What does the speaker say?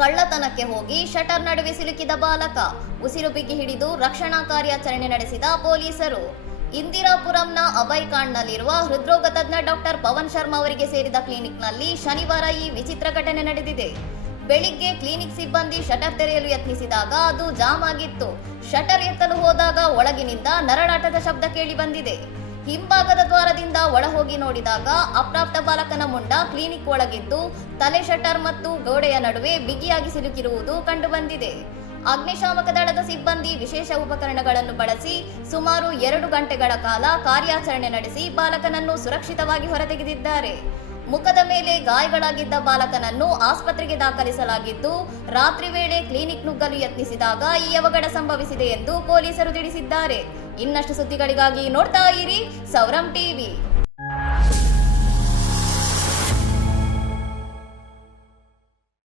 ಕಳ್ಳತನಕ್ಕೆ ಹೋಗಿ ಶಟರ್ ನಡುವೆ ಸಿಲುಕಿದ ಬಾಲಕ, ಉಸಿರು ಬಿಗಿ ಹಿಡಿದು ರಕ್ಷಣಾ ಕಾರ್ಯಾಚರಣೆ ನಡೆಸಿದ ಪೊಲೀಸರು. ಇಂದಿರಾಪುರಂನ ಅಭಯ್ಕಾಂಡ್ನಲ್ಲಿರುವ ಹೃದ್ರೋಗ ತಜ್ಞ ಡಾಕ್ಟರ್ ಪವನ್ ಶರ್ಮಾ ಅವರಿಗೆ ಸೇರಿದ ಕ್ಲಿನಿಕ್ನಲ್ಲಿ ಶನಿವಾರ ಈ ವಿಚಿತ್ರ ಘಟನೆ ನಡೆದಿದೆ. ಬೆಳಿಗ್ಗೆ ಕ್ಲಿನಿಕ್ ಸಿಬ್ಬಂದಿ ಶಟರ್ ತೆರೆಯಲು ಯತ್ನಿಸಿದಾಗ ಅದು ಜಾಮ್ ಆಗಿತ್ತು. ಶಟರ್ ಎತ್ತಲು ಹೋದಾಗ ಒಳಗಿನಿಂದ ನರಳಾಟದ ಶಬ್ದ ಕೇಳಿ ಬಂದಿದೆ. ಹಿಂಭಾಗದ ದ್ವಾರದಿಂದ ಒಳಹೋಗಿ ನೋಡಿದಾಗ ಅಪ್ರಾಪ್ತ ಬಾಲಕನ ಮುಂಡ ಕ್ಲಿನಿಕ್ ಒಳಗಿದ್ದು ತಲೆ ಶಟರ್ ಮತ್ತು ಗೋಡೆಯ ನಡುವೆ ಬಿಗಿಯಾಗಿ ಸಿಲುಕಿರುವುದು ಕಂಡುಬಂದಿದೆ. ಅಗ್ನಿಶಾಮಕ ದಳದ ಸಿಬ್ಬಂದಿ ವಿಶೇಷ ಉಪಕರಣಗಳನ್ನು ಬಳಸಿ ಸುಮಾರು 2 ಗಂಟೆಗಳ ಕಾಲ ಕಾರ್ಯಾಚರಣೆ ನಡೆಸಿ ಬಾಲಕನನ್ನು ಸುರಕ್ಷಿತವಾಗಿ ಹೊರತೆಗೆದಿದ್ದಾರೆ. ಮುಖದ ಮೇಲೆ ಗಾಯಗಳಾಗಿದ್ದ ಬಾಲಕನನ್ನು ಆಸ್ಪತ್ರೆಗೆ ದಾಖಲಿಸಲಾಗಿದ್ದು, ರಾತ್ರಿ ವೇಳೆ ಕ್ಲಿನಿಕ್ ನುಗ್ಗಲು ಯತ್ನಿಸಿದಾಗ ಈ ಅವಘಡ ಸಂಭವಿಸಿದೆ ಎಂದು ಪೊಲೀಸರು ತಿಳಿಸಿದ್ದಾರೆ. ಇನ್ನಷ್ಟು ಸುದ್ದಿಗಳಿಗಾಗಿ ನೋಡ್ತಾ ಇರಿ ಸೌರಂ ಟಿವಿ.